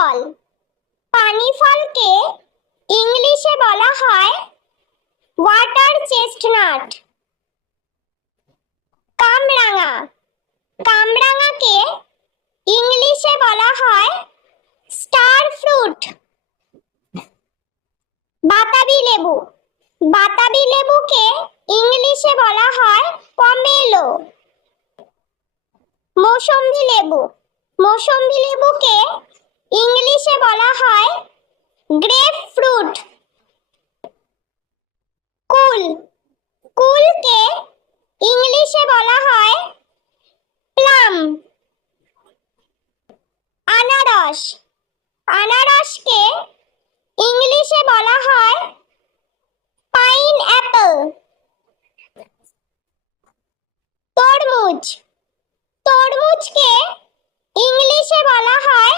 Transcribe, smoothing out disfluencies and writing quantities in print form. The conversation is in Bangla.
ফল। পানি ফলকে ইংলিশে বলা হয় ওয়াটার চেস্টনাট। কামরাঙা, কামরাঙাকে ইংলিশে বলা হয় স্টার ফ্রুট। বাতাবি লেবু, বাতাবি লেবুকে ইংলিশে বলা হয় পমেলো। মৌসম্বি লেবু, মৌসম্বি লেবুকে ইংলিশে বলা হয় গ্রেপ ফ্রুট। কুল, কুলকে ইংলিশে বলা হয় প্লাম। আনারস, আনারসকে ইংলিশে বলা হয় পাইনঅ্যাপল। তরমুজ, তরমুজকে ইংলিশে বলা হয়